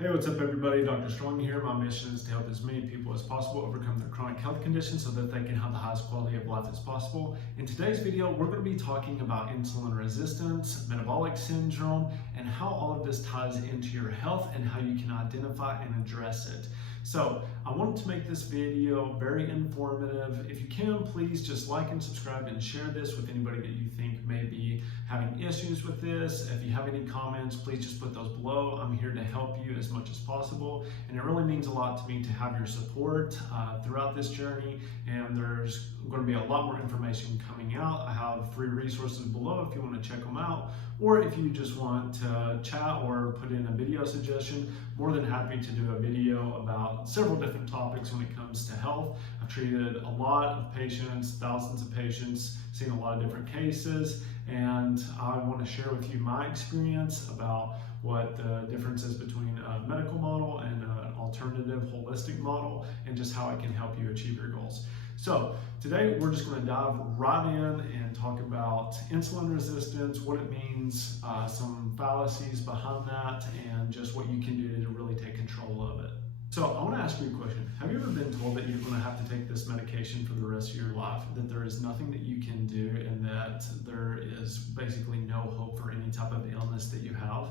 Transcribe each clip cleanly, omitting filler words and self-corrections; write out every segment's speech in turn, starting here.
Hey, what's up everybody? Dr. Strong here. My mission is to help as many people as possible overcome their chronic health conditions so that they can have the highest quality of life as possible. In today's video, we're going to be talking about insulin resistance, metabolic syndrome, and how all of this ties into your health and how you can identify and address it. So I wanted to make this video very informative. If you can, please just like and subscribe and share this with anybody that you think may be having issues with this. If you have any comments, please just put those below. I'm here to help you as much as possible, and it really means a lot to me to have your support throughout this journey. And there's going to be a lot more information coming out. I have free resources below if you want to check them out, or if you just want to chat or put in a video suggestion, more than happy to do a video about several different topics when it comes to health. I've treated a lot of patients, thousands of patients, seen a lot of different cases, and I want to share with you my experience about what the difference is between a medical model and an alternative holistic model, and just how I can help you achieve your goals. So today we're just going to dive right in and talk about insulin resistance, what it means, some fallacies behind that, and just what you can do to really take control of it. So I want to ask you a question. Have you ever been told that you're going to have to take this medication for the rest of your life, that there is nothing that you can do, and that there is basically no hope for any type of illness that you have?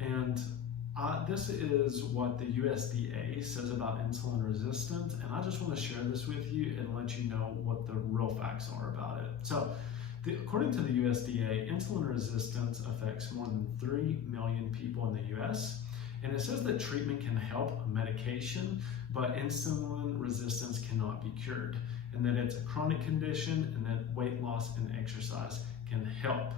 And this is what the USDA says about insulin resistance, and I just want to share this with you and let you know what the real facts are about it. So according to the USDA, insulin resistance affects more than 3 million people in the US. And it says that treatment can help medication, but insulin resistance cannot be cured, and that it's a chronic condition, and that weight loss and exercise can help.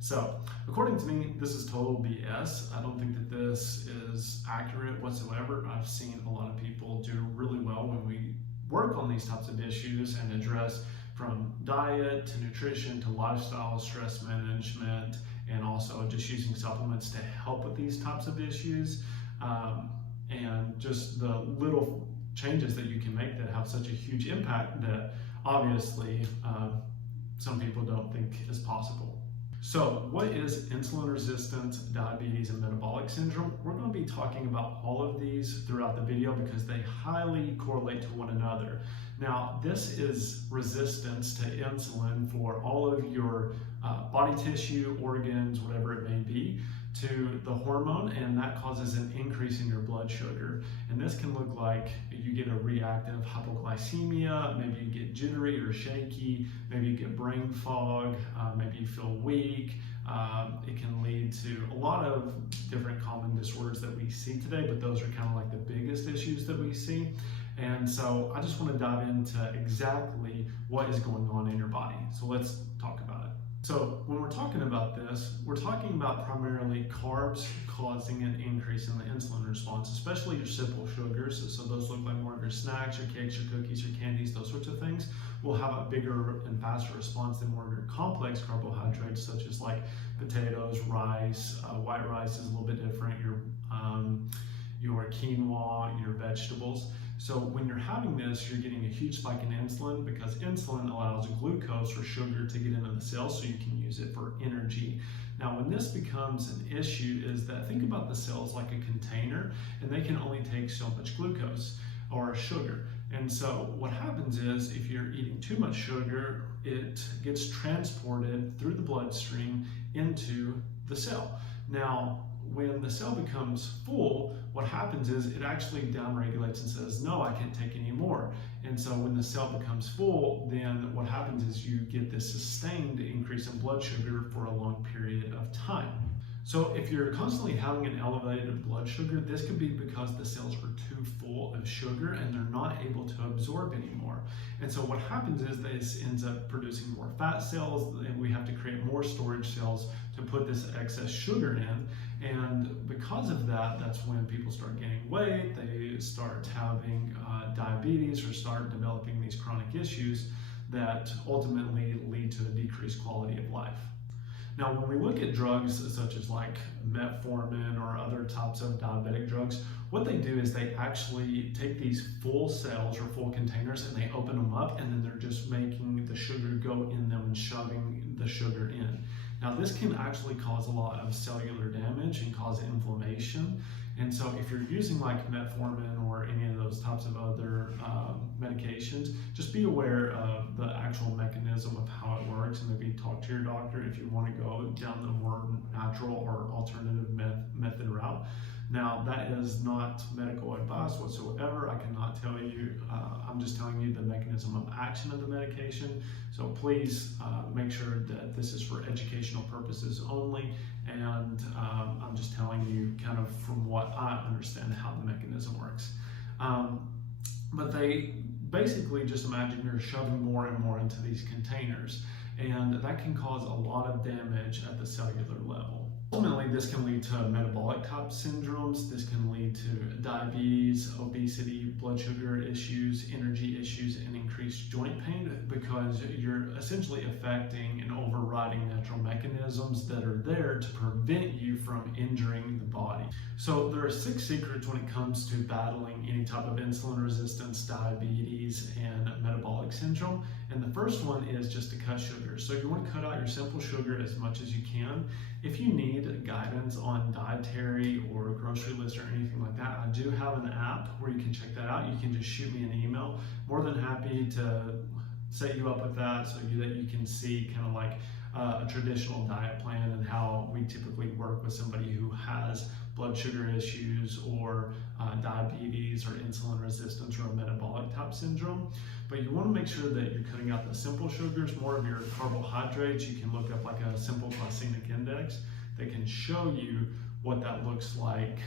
So according to me, this is total BS. I don't think that this is accurate whatsoever. I've seen a lot of people do really well when we work on these types of issues and address from diet to nutrition to lifestyle, stress management, and also just using supplements to help with these types of issues, and just the little changes that you can make that have such a huge impact that obviously some people don't think is possible. So what is insulin resistance, diabetes, and metabolic syndrome? We're going to be talking about all of these throughout the video because they highly correlate to one another. Now, this is resistance to insulin for all of your body tissue, organs, whatever it may be, to the hormone, and that causes an increase in your blood sugar. And this can look like you get a reactive hypoglycemia, maybe you get jittery or shaky, maybe you get brain fog, maybe you feel weak. It can lead to a lot of different common disorders that we see today, but those are kind of like the biggest issues that we see. And so I just want to dive into exactly what is going on in your body. So let's talk about it. So when we're talking about this, we're talking about primarily carbs causing an increase in the insulin response, especially your simple sugars. So those look like more of your snacks, your cakes, your cookies, your candies, those sorts of things will have a bigger and faster response than more of your complex carbohydrates, such as like potatoes, rice. White rice is a little bit different. Your quinoa, your vegetables. So when you're having this, you're getting a huge spike in insulin because insulin allows glucose or sugar to get into the cells so you can use it for energy. Now, when this becomes an issue is that think about the cells like a container, and they can only take so much glucose or sugar. And so what happens is if you're eating too much sugar, it gets transported through the bloodstream into the cell. Now, when the cell becomes full, what happens is it actually downregulates and says, no, I can't take any more. And so when the cell becomes full, then what happens is you get this sustained increase in blood sugar for a long period of time. So if you're constantly having an elevated blood sugar, this could be because the cells are too full of sugar and they're not able to absorb anymore. And so what happens is this ends up producing more fat cells, and we have to create more storage cells to put this excess sugar in. And because of that, that's when people start gaining weight, they start having diabetes, or start developing these chronic issues that ultimately lead to a decreased quality of life. Now, when we look at drugs such as like metformin or other types of diabetic drugs, what they do is they actually take these full cells or full containers and they open them up, and then they're just making the sugar go in them and shoving the sugar in. Now, this can actually cause a lot of cellular damage and cause inflammation. And so if you're using like metformin or any of those types of other medications, just be aware of the actual mechanism of how it works, and maybe talk to your doctor if you want to go down the more natural or alternative method route. Now, that is not medical advice whatsoever. I cannot tell you. I'm just telling you the mechanism of action of the medication. So please make sure that this is for educational purposes only. And I'm just telling you kind of from what I understand how the mechanism works. But they basically, just imagine you're shoving more and more into these containers, and that can cause a lot of damage at the cellular level. Ultimately, this can lead to metabolic type syndromes. This can lead to diabetes, obesity, blood sugar issues, energy issues, and increased joint pain, because you're essentially affecting and overriding natural mechanisms that are there to prevent you from injuring the body. So there are 6 secrets when it comes to battling any type of insulin resistance, diabetes, and metabolic syndrome. And the first one is just to cut sugar. So you want to cut out your simple sugar as much as you can. If you need guidance on dietary or grocery list or anything like that, I do have an app where you can check that out. You can just shoot me an email. More than happy to set you up with that so that you can see kind of like a traditional diet plan and how we typically work with somebody who has blood sugar issues or diabetes or insulin resistance or a metabolic type syndrome. But you want to make sure that you're cutting out the simple sugars, more of your carbohydrates. You can look up like a simple glycemic index that can show you what that looks like,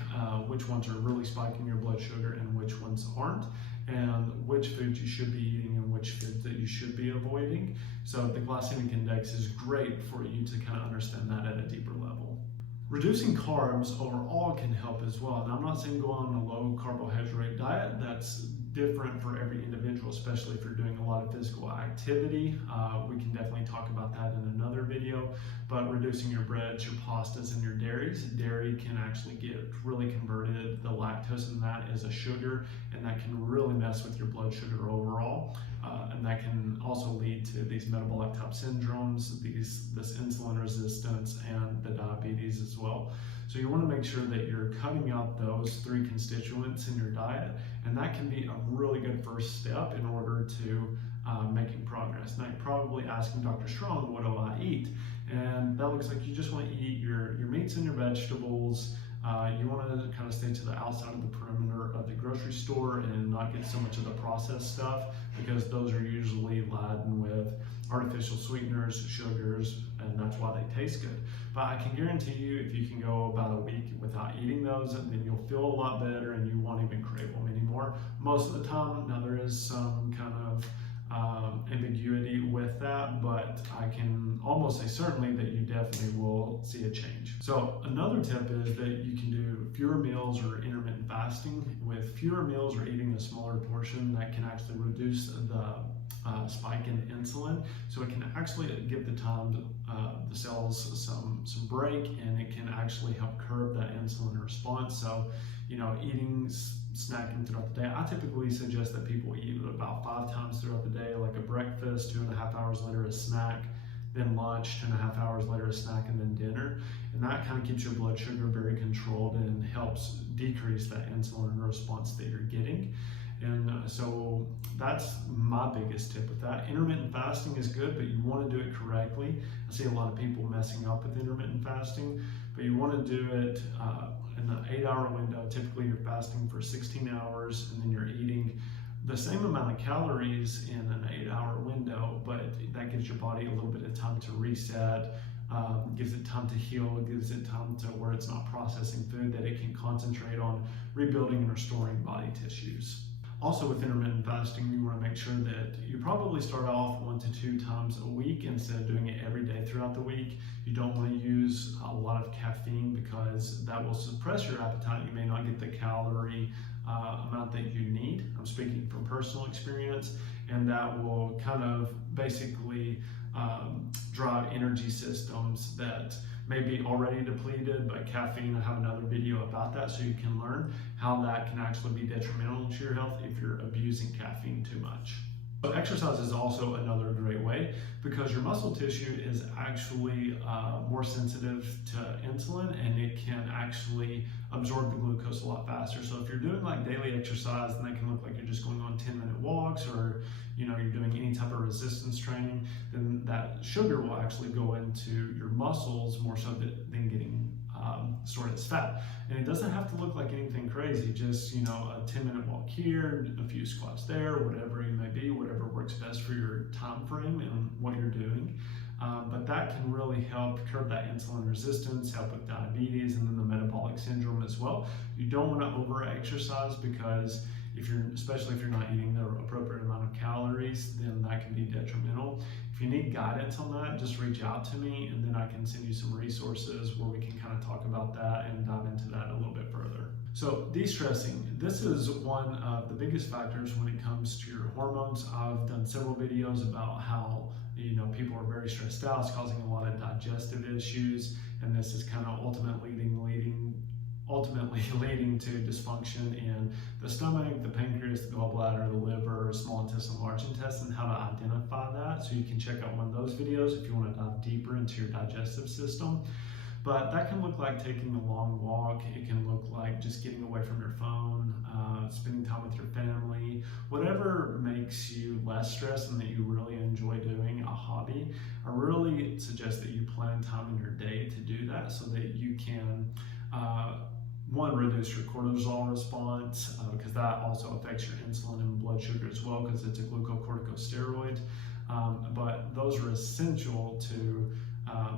which ones are really spiking your blood sugar and which ones aren't, and which foods you should be eating and which foods that you should be avoiding. So the glycemic index is great for you to kind of understand that at a deeper level. Reducing carbs overall can help as well. And I'm not saying go on a low carbohydrate diet. That's different for every individual, especially if you're doing a lot of physical activity. We can definitely talk about that in another video. But reducing your breads, your pastas, and your dairies. Dairy can actually get really converted. The lactose in that is a sugar, and that can really mess with your blood sugar overall. And that can also lead to these metabolic type syndromes, this insulin resistance, and the diabetes as well. So you want to make sure that you're cutting out those 3 constituents in your diet, and that can be a really good first step in order to making progress. Now you're probably asking Dr. Strong, what do I eat? And that looks like you just want to eat your meats and your vegetables. You want to kind of stay to the outside of the perimeter of the grocery store and not get so much of the processed stuff, because those are usually laden with artificial sweeteners, sugars, and that's why they taste good. But I can guarantee you, if you can go about a week without eating those, then you'll feel a lot better and you won't even crave them anymore. Most of the time, now there is some kind of ambiguity with that, but I can almost say certainly that you definitely will see a change. So another tip is that you can do fewer meals or intermittent fasting. With fewer meals or eating a smaller portion, that can actually reduce the spike in insulin. So it can actually give the cells some break, and it can actually help curb that insulin response. So, you know, snacking throughout the day. I typically suggest that people eat about 5 times throughout the day, like a breakfast, 2.5 hours later a snack, then lunch, 2.5 hours later a snack, and then dinner. And that kind of keeps your blood sugar very controlled and helps decrease that insulin response that you're getting. And so that's my biggest tip with that. Intermittent fasting is good, but you want to do it correctly. I see a lot of people messing up with intermittent fasting, but you want to do it in the 8-hour window. Typically you're fasting for 16 hours and then you're eating the same amount of calories in an 8-hour window, but that gives your body a little bit of time to reset, gives it time to heal, gives it time to where it's not processing food, that it can concentrate on rebuilding and restoring body tissues. Also with intermittent fasting, you want to make sure that you probably start off 1 to 2 times a week instead of doing it every day throughout the week. You don't want to use a lot of caffeine because that will suppress your appetite. You may not get the calorie amount that you need. I'm speaking from personal experience, and that will kind of basically drive energy systems that may be already depleted, but caffeine, I have another video about that so you can learn how that can actually be detrimental to your health if you're abusing caffeine too much. So exercise is also another great way because your muscle tissue is actually more sensitive to insulin, and it can actually absorb the glucose a lot faster. So if you're doing like daily exercise, then that can look like you're just going on 10-minute walks, or you're doing any type of resistance training, then that sugar will actually go into your muscles more so than getting stored as fat. And it doesn't have to look like anything crazy, just a 10-minute walk here, a few squats there, whatever it may be, whatever works best for your time frame and what you're doing. But that can really help curb that insulin resistance, help with diabetes, and then the metabolic syndrome as well. You don't want to over exercise, because especially if you're not eating the appropriate amount of calories, then that can be detrimental. If you need guidance on that, just reach out to me, and then I can send you some resources where we can kind of talk about that and dive into that a little bit further. So de-stressing, this is one of the biggest factors when it comes to your hormones. I've done several videos about how people are very stressed out. It's causing a lot of digestive issues, and this is kind of ultimately leading to dysfunction in the stomach, the pancreas, the gallbladder, the liver, small intestine, large intestine, how to identify that. So you can check out one of those videos if you want to dive deeper into your digestive system. But that can look like taking a long walk. It can look like just getting away from your phone, spending time with your family, whatever makes you less stressed and that you really enjoy doing, a hobby. I really suggest that you plan time in your day to do that, so that you can one, reduce your cortisol response, because that also affects your insulin and blood sugar as well, because it's a glucocorticosteroid. But those are essential to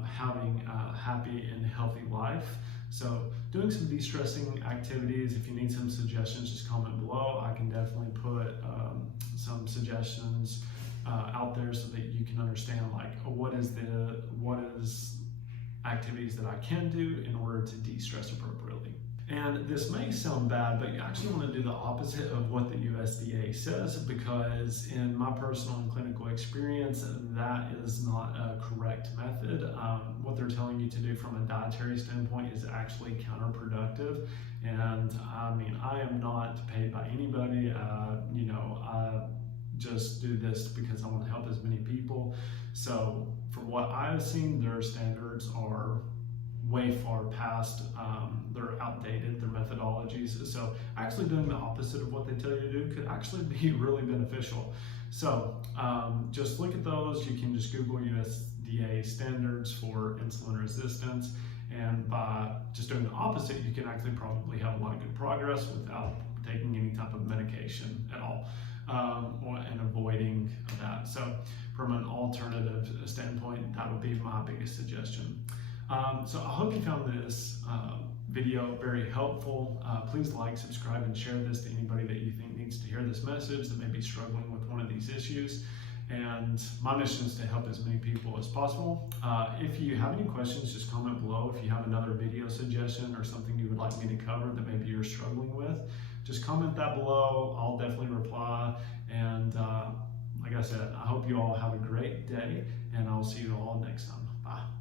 having a happy and healthy life. So doing some de-stressing activities, if you need some suggestions, just comment below. I can definitely put some suggestions out there so that you can understand like what is activities that I can do in order to de-stress appropriately. And this may sound bad, but you actually want to do the opposite of what the USDA says, because in my personal and clinical experience, that is not a correct method. What they're telling you to do from a dietary standpoint is actually counterproductive. And I mean, I am not paid by anybody. I just do this because I want to help as many people. So from what I've seen, their standards are way far past, they're outdated, their methodologies. So actually doing the opposite of what they tell you to do could actually be really beneficial. So just look at those. You can just Google USDA standards for insulin resistance, and by just doing the opposite, you can actually probably have a lot of good progress without taking any type of medication at all, and avoiding that. So from an alternative standpoint, that would be my biggest suggestion. So I hope you found this video very helpful. Please like, subscribe, and share this to anybody that you think needs to hear this message, that may be struggling with one of these issues. And my mission is to help as many people as possible. If you have any questions, just comment below. If you have another video suggestion or something you would like me to cover that maybe you're struggling with, just comment that below. I'll definitely reply. And like I said, I hope you all have a great day, and I'll see you all next time. Bye.